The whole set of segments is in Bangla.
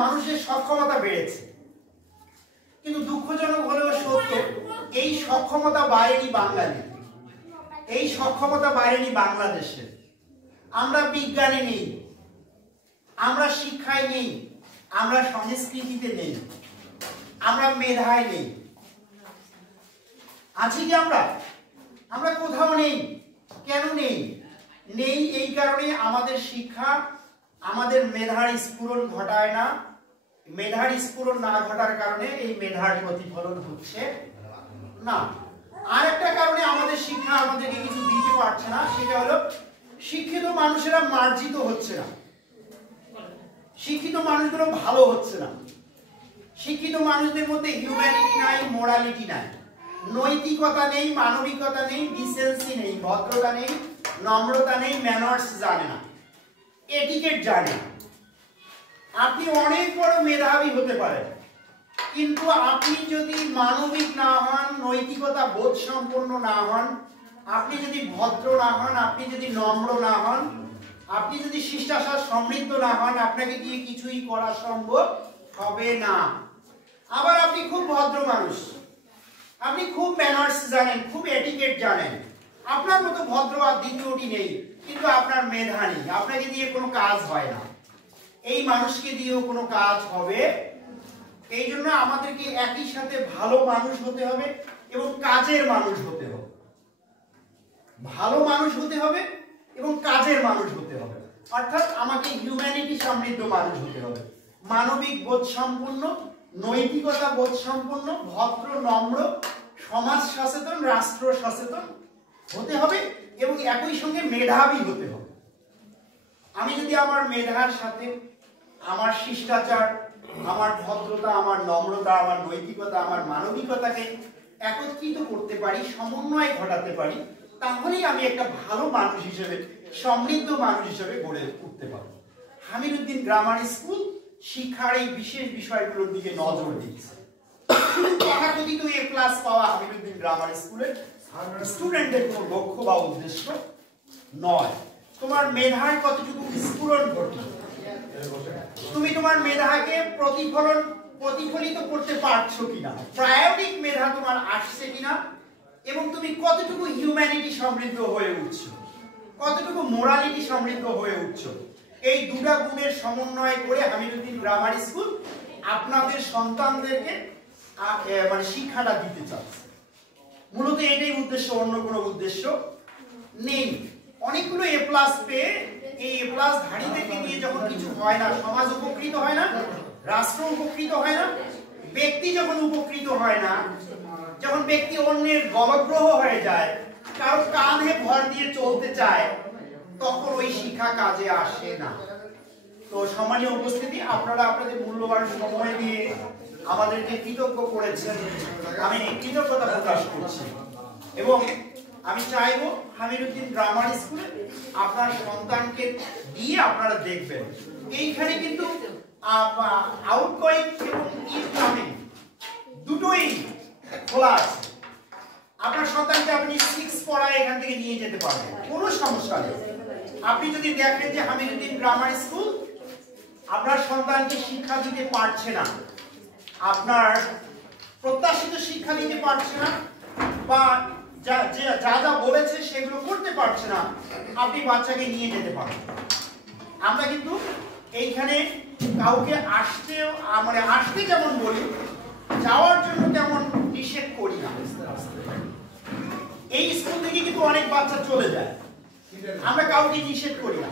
মানুষের সক্ষমতা বেড়েছে, কিন্তু দুঃখজনক হলেও সত্য এই সক্ষমতা বাড়েনি বাঙালি, এই সক্ষমতা বাড়েনি বাংলাদেশে। আমরা বিজ্ঞানে নেই, আমরা শিক্ষায় নেই, আমরা সংস্কৃতিতে নেই, আমরা মেধায় নেই। আছি কি আমরা? আমরা কোথাও নেই। কেন নেই? নেই এই কারণে আমাদের শিক্ষা আমাদের মেধার স্ফুরণ ঘটায় না। মেধার স্ফুরণ না ঘটার কারণে এই মেধার প্রতিফলন হচ্ছে না। আর একটা কারণে আমাদের শিক্ষা আমাদেরকে কিছু দিতে পারছে না, সেটা হলো শিক্ষিত মানুষেরা মার্জিত হচ্ছে না, শিক্ষিত মানুষগুলো ভালো হচ্ছে না। শিক্ষিত মানুষদের মধ্যে হিউম্যানিটি নাই, মোরালিটি নাই, নৈতিকতা নেই, মানবিকতা নেই, ডিসেন্সি নেই, ভদ্রতা নেই, নম্রতা নেই, ম্যানার্স জানে না, এটিকেট জানে না। আপনি অনেক বড় মেধাবী হতে পারেন, কিন্তু আপনি যদি মানবিক না হন, নৈতিকতা বোধ সম্পন্ন না হন, আপনি যদি ভদ্র না হন, আপনি যদি নম্র না হন, আপনি যদি শিষ্টাচার সমৃদ্ধ না হন, আপনাকে দিয়ে কিছুই করা সম্ভব হবে না। আবার আপনি খুব ভদ্র মানুষ, আপনি খুব ম্যানার্স জানেন, খুব এটিকেট জানেন, আপনার মতো ভদ্র আর দ্বিতীয়টি নেই, কিন্তু আপনার মেধা নেই, আপনাকে দিয়ে কোনো কাজ হয় না, এই মানুষকে দিয়েও কোনো কাজ হবে। এই জন্য আমাদেরকে একই সাথে ভালো মানুষ হতে হবে এবং কাজের মানুষ হতে হবে। ভালো মানুষ হতে হবে এবং কাজের মানুষ হতে হবে, অর্থাৎ আমাকে হিউম্যানিটি সমৃদ্ধ মানুষ হতে হবে, মানবিক বোধ সম্পন্ন, নৈতিকতা বোধ সম্পন্ন, ভদ্র, নম্র, সমাজ সচেতন, রাষ্ট্র সচেতন হতে হবে এবং একই সঙ্গে মেধাবী হতে হবে। আমি যদি আমার মেধার সাথে আমার শিষ্টাচার, আমার ভদ্রতা, আমার নম্রতা, আমার নৈতিকতা, আমার মানবিকতাকে একত্রিত করতে পারি, সমন্বয় ঘটাতে পারি, তাহলেই আমি একটা ভালো মানুষ হিসেবে, সমৃদ্ধ মানুষ হিসেবে গড়ে উঠতে পারবো। হামিদুদ্দিন গ্রামার স্কুল শিক্ষার এই বিশেষ বিষয়গুলোর দিকে নজর দিচ্ছে। তথাকথিত এ প্লাস পাওয়া হামিদুদ্দিন গ্রামার স্কুলের স্টুডেন্টদের কোনো লক্ষ্য বা উদ্দেশ্য নয়। তোমার মেধার কতটুকু বিস্ফোরণ ঘটে, তুমি তোমার মেধাকে প্রতিফলিত করতে পারছো কিনা, প্রায়োগিক মেধা তোমার আসছে কিনা, এবং তুমি কতটুকু হিউম্যানিটি সমৃদ্ধ হয়ে উঠছো, কতটুকু মোরালিটি সমৃদ্ধ হয়ে উঠছো, এই দুটা গুণের সমন্বয় করে হামিদুদ্দিন গ্রামার স্কুল আপনাদের সন্তানদেরকে মানে শিক্ষাটা দিতে চাচ্ছে। মূলত এটাই উদ্দেশ্য, অন্য কোনো উদ্দেশ্য নেই। অনেকগুলো এ প্লাস পেয়ে এই এ প্লাস ধারীদেরকে নিয়ে যখন কিছু হয় না, সমাজ উপকৃত হয় না, রাষ্ট্র উপকৃত হয় না, ব্যক্তি যখন উপকৃত হয় না, যখন ব্যক্তি অন্যের গলগ্রহ হয়ে যায়, কারো কাঁধে ভর দিয়ে চলতে চায়, তখন ওই শিক্ষা কাজে আসে না। তো সম্মানীয় উপস্থিতি, আপনারা আপনাদের মূল্যবান সময় দিয়ে আমাদেরকে কৃতজ্ঞ করেছেন, আমি কৃতজ্ঞতা প্রকাশ করছি এবং আমি চাইবো হামিদুদ্দিন গ্রামার স্কুলে আপনার সন্তানকে দিয়ে আপনারা দেখবেন। এইখানে কিন্তু আউটগোয়িং এবং ইনকামিং দুটোই খোলা আছে। আপনার সন্তানকে আপনি 6 পড়ায় এখান থেকে নিয়ে যেতে পারবেন, কোনো সমস্যা নেই। আপনি যদি দেখেন যে হামিদুদ্দিন গ্রামার স্কুল আপনার সন্তানকে শিক্ষা দিতে পারছে না, আপনার প্রত্যাশিত শিক্ষা দিতে পারছে না, বা যা যা বলেছে সেগুলো করতে পারছে না, আপনি বাচ্চাকে নিয়ে যেতে পারেন। আমরা কিন্তু এইখানে কাউকে আসতে যেমন বলি, যাওয়ার জন্য তেমন নিষেধ করি না। এই স্কুল থেকে কিন্তু অনেক বাচ্চা চলে যায়, আমরা কাউকে নিষেধ করি না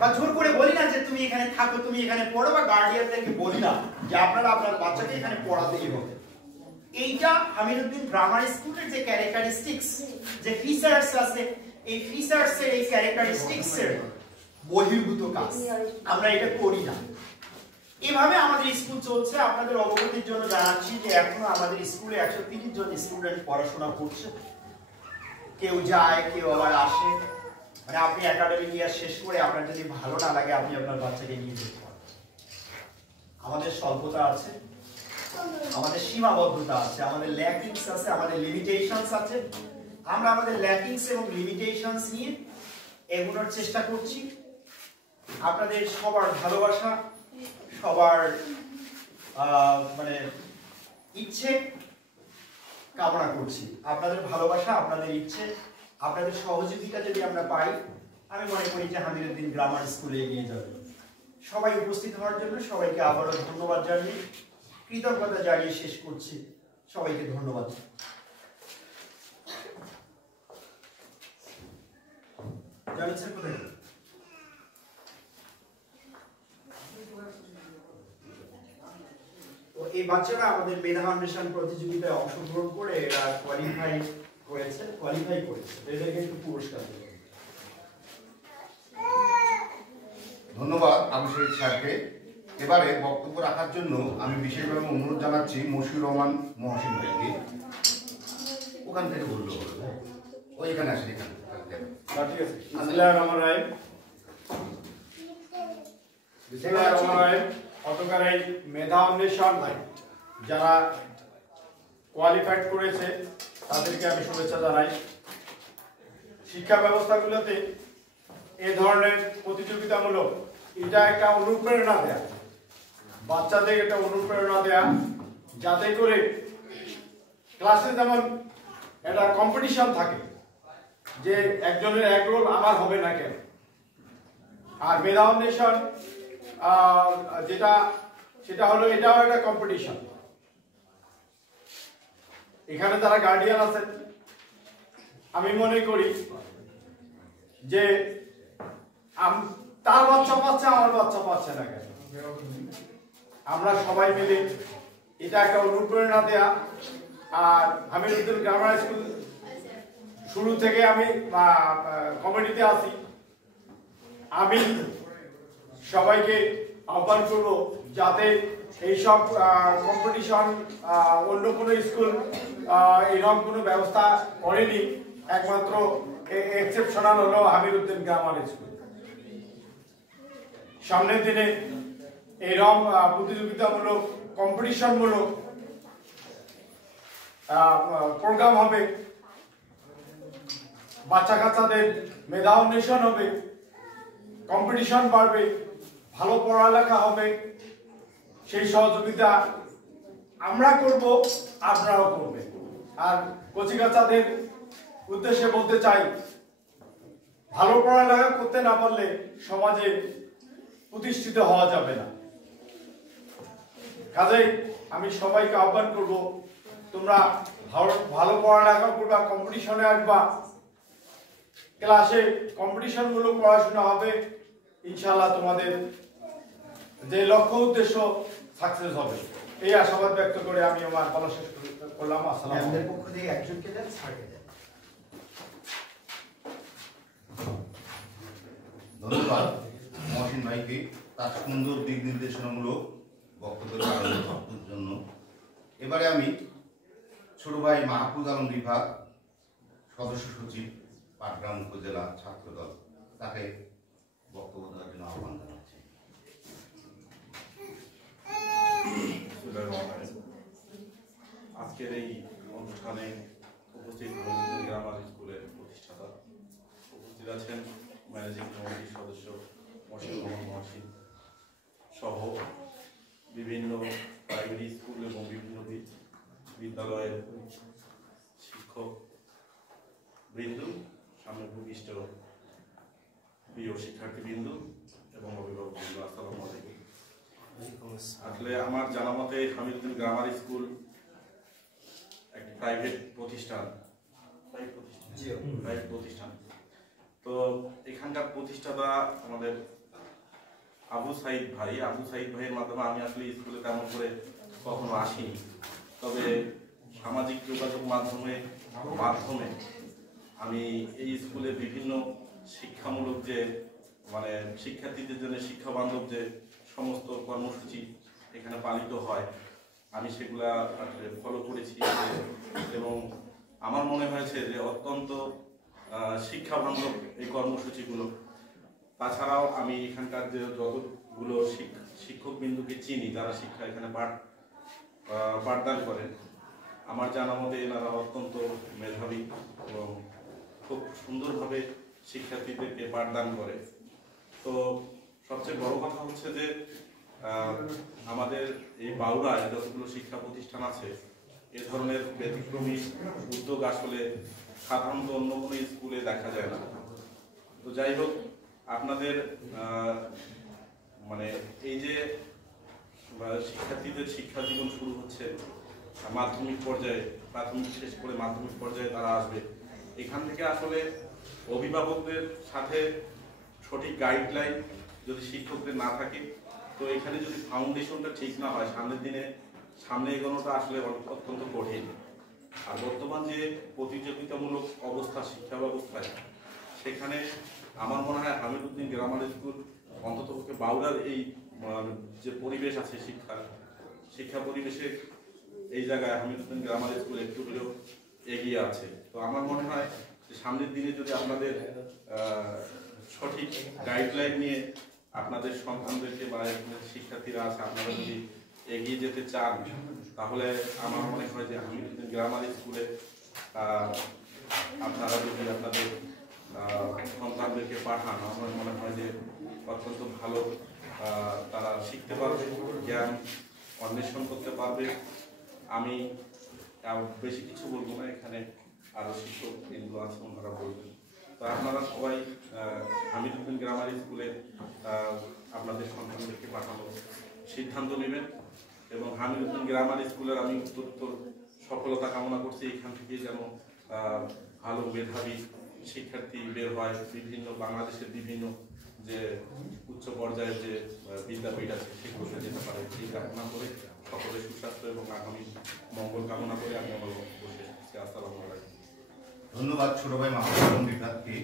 বা জোর করে বলি না যে তুমি এখানে থাকো, তুমি এখানে পড়ো, বা গার্ডিয়ানদেরকে বলি না যে আপনারা আপনার বাচ্চাকে এখানে পড়াতেই হবে। এইটা হামিদুদ্দিন গ্রামার স্কুলের যে ক্যারেক্টারিস্টিক্স, যে ফিচার্স আছে, এই ফিচার্সের, এই ক্যারেক্টারিস্টিক্সের বহির্ভূত কাজ আমরা এটা করি না। এভাবে আমাদের স্কুল চলছে। আপনাদের অবগতির জন্য জানাচ্ছি যে এখনো আমাদের স্কুলে 130 জন স্টুডেন্ট পড়াশোনা করছে। কেউ যায়, কেউ আবার আসে। মানে আপনি একাডেমিক ইয়ার শেষ করে আপনার যদি ভালো না লাগে, আপনি আপনার বাচ্চাকে নিয়ে যেতে পারেন। আমাদের স্বল্পতা আছে, আমাদের সীমাবদ্ধতা আছে, আমাদের ল্যাকিংস আছে, আমাদের লিমিটেশনস আছে। আমরা আমাদের ল্যাকিংস এবং লিমিটেশনস নিয়ে এগোনোর চেষ্টা করছি। আপনাদের সবার ভালোবাসা, সবার মানে ইচ্ছে কামনা করছি। আপনাদের ভালোবাসা, আপনাদের ইচ্ছে, আপনাদের সহযোগিতা যদি আমরা পাই, আমি মনে করি যে হামিরউদ্দিন গ্রামার স্কুলে এগিয়ে যাবে। সবাই উপস্থিত হওয়ার জন্য সবাইকে আবারও ধন্যবাদ জানিয়ে, কৃতজ্ঞতা জানিয়ে শেষ করছি। সবাইকে ধন্যবাদ। জানাচ্ছেন কোথায়? এই বাচ্চারা আমাদের মেধা অন্বেষণ প্রতিযোগিতায় অংশগ্রহণ করে এরা কোয়ালিফাই করেছে, এদেরকে একটু পুরস্কার দেব। ধন্যবাদ আবু শহীদ স্যারকে। এবারে বক্তব্য রাখার জন্য আমি বিশেষভাবে অনুরোধ জানাচ্ছি মশিউর রহমান মহসিন ভাইকে। ওখান থেকে বললো ওই এখানে আসেন, এখানে ঠিক আছে। বিসমিল্লাহির রহমানির রহিম। বিসমিল্লাহির রহমানির রহিম। অতকার এই মেধা অন্বেষণ যারা কোয়ালিফাইড করেছে তাদেরকে আমি শুভেচ্ছা জানাই। শিক্ষা ব্যবস্থাগুলোতে এই ধরনের প্রতিযোগিতামূলক এটা একটা অনুপ্রেরণা দেয়া, বাচ্চাদের একটা অনুপ্রেরণা দেয়া, যাতে করে ক্লাসে যেমন একটা কম্পিটিশন থাকে যে একজনের এক রোল আমার হবে না কেন। আর মেধা অন্বেষণ যেটা সেটা হলো এটাও একটা কম্পিটিশন। এখানে যারা গার্ডিয়ান আছেন আমি মনে করি যে তার বাচ্চা পাচ্ছে আমার বাচ্চা পাচ্ছে না কেন, আমরা সবাই মিলে এটা একটা অনুপ্রেরণা দেয়া। আর হামিরউদ্দিন গ্রামার স্কুল শুরু থেকে আমি কমিটিতে আছি, আমি সবাইকে আহ্বান করব যাতে এইসব কম্পিটিশন অন্য কোনো স্কুল এরকম কোনো ব্যবস্থা করেনি, একমাত্র এক্সেপশনাল হলো হামিরউদ্দিন গ্রামার স্কুল। সামনের দিনে এইরকম প্রতিযোগিতামূলক কম্পিটিশনমূলক প্রোগ্রাম হবে, বাচ্চা কাচ্চাদের মেধা অন্বেষণ হবে, কম্পিটিশন বাড়বে, ভালো পড়ালেখা হবে। সেই সহযোগিতা আমরা করব, আপনারাও করবেন। আর কচিকাচাদের উদ্দেশ্যে বলতে চাই, ভালো পড়ালেখা করতে না পারলে সমাজে প্রতিষ্ঠিত হওয়া যাবে না। কাজেই আমি সবাইকে আহ্বান করব, তোমরা ভালো পড়ালেখা করবা, কম্পিটিশনে আসবা, ক্লাসে কম্পিটিশন মূলক পড়াশোনা হবে, ইনশাআল্লাহ তোমাদের যে লক্ষ্য উদ্দেশ্য সাকসেস হবে। এই আশাবাদ ব্যক্ত করে আমি আমার বলা শেষ করলাম। আসসালামু আলাইকুম। আমাদের পক্ষ থেকে একজনকে দেন, স্যারকে দেন। ধন্যবাদ মহসিন ভাইকে তার সুন্দর দিক নির্দেশনামূলক বক্তব্যের জন্য। এবারে আমি ছোট ভাই মাহফুজ আলম বিভাগ সদস্য সচিব, পাটগ্রাম উপজেলা ছাত্রদল, তাকে বক্তব্য দেওয়ার জন্য আহ্বান জানাচ্ছি। আজকের এই অনুষ্ঠানে উপস্থিত গ্রামার স্কুলের প্রতিষ্ঠাতা, উপস্থিত আছেন ম্যানেজিং কমিটির সদস্য মশিউর রহমান মহসিন সহ বিভিন্ন প্রাইমারি স্কুল এবং বিভিন্ন বিদ্যালয়ের শিক্ষক বৃন্দ, সামনে ভূমিষ্ঠ প্রিয় শিক্ষার্থীবৃন্দ এবং অভিভাবকবৃন্দ, আসসালামু আলাইকুম। আসলে আমার জানা মতে হামিরউদ্দিন গ্রামার স্কুল একটি প্রাইভেট প্রতিষ্ঠান। তো এখানকার প্রতিষ্ঠাতা আমাদের আবু সাইদ ভাইয়ের মাধ্যমে আমি আসলে স্কুলে তেমন করে কখনো আসিনি, তবে সামাজিক যোগাযোগ মাধ্যমে আমি এই স্কুলে বিভিন্ন শিক্ষামূলক যে মানে শিক্ষার্থীদের জন্য শিক্ষা বান্ধব যে সমস্ত কর্মসূচি এখানে পালিত হয় আমি সেগুলা ফলো করেছি এবং আমার মনে হয়েছে যে অত্যন্ত শিক্ষা বান্ধব এই কর্মসূচিগুলো। তাছাড়াও আমি এখানকার যে যতগুলো শিক্ষকবৃন্দকে চিনি যারা শিক্ষা এখানে পাঠদান করেন, আমার জানা মতে এনারা অত্যন্ত মেধাবী এবং খুব সুন্দরভাবে শিক্ষার্থীদেরকে পাঠদান করে। তো সবচেয়ে বড় কথা হচ্ছে যে আমাদের এই বাউরায় যতগুলো শিক্ষা প্রতিষ্ঠান আছে এ ধরনের ব্যতিক্রমী উদ্যোগ আসলে সাধারণত অন্য কোনো স্কুলে দেখা যায় না। তো যাই হোক, আপনাদের মানে এই যে শিক্ষার্থীদের শিক্ষা জীবন শুরু হচ্ছে মাধ্যমিক পর্যায়ে, প্রাথমিক শেষ করে মাধ্যমিক পর্যায়ে তারা আসবে, এখান থেকে আসলে অভিভাবকদের সাথে সঠিক গাইডলাইন যদি শিক্ষকদের না থাকে, তো এখানে যদি ফাউন্ডেশনটা ঠিক না হয় সামনে এগোনোটা আসলে অত্যন্ত কঠিন। আর বর্তমান যে প্রতিযোগিতামূলক অবস্থা শিক্ষা ব্যবস্থায়, সেখানে আমার মনে হয় হামিদউদ্দিন গ্রামার স্কুল অন্ততপক্ষে বাউরার এই যে পরিবেশ আছে শিক্ষা পরিবেশে এই জায়গায় হামিদউদ্দিন গ্রামার স্কুল একটু হলেও এগিয়ে আছে। তো আমার মনে হয় যে সামনের দিনে যদি আপনাদের সঠিক গাইডলাইন নিয়ে আপনাদের সন্তানদেরকে বা শিক্ষার্থীরা আছে আপনারা যদি এগিয়ে যেতে চান, তাহলে আমার মনে হয় যে হামিদউদ্দিন গ্রামার স্কুলে আপনারা যদি আপনাদের সন্তানদেরকে পাঠান, আমার মনে হয় যে অত্যন্ত ভালো তারা শিখতে পারবে, জ্ঞান অন্বেষণ করতে পারবে। আমি বেশি কিছু বলবো না, এখানে আরো শিক্ষক কেন্দ্র আছে ওনারা বলবেন। তো আপনারা সবাই হামিদউদ্দিন গ্রামার স্কুলে আপনাদের সন্তানদেরকে পাঠানোর সিদ্ধান্ত নেবেন এবং হামিদউদ্দিন গ্রামার স্কুলের আমি উত্তরোত্তর সফলতা কামনা করছি। এখান থেকে যেন ভালো মেধাবী শিক্ষার্থী বের হয়, বাংলাদেশের বিভিন্ন যে উচ্চ পর্যায়ের যে বিদ্যাপীঠ আছে সেগুলোতে যেতে পারে, এই কামনা করে সকলের সুস্বাস্থ্য এবং আগামী মঙ্গল কামনা করে আমি আমার বক্তব্য শেষ করছি। আসসালামু আলাইকুম। ধন্যবাদ ছোট ভাই মাহবুব আলম রিফাতকে।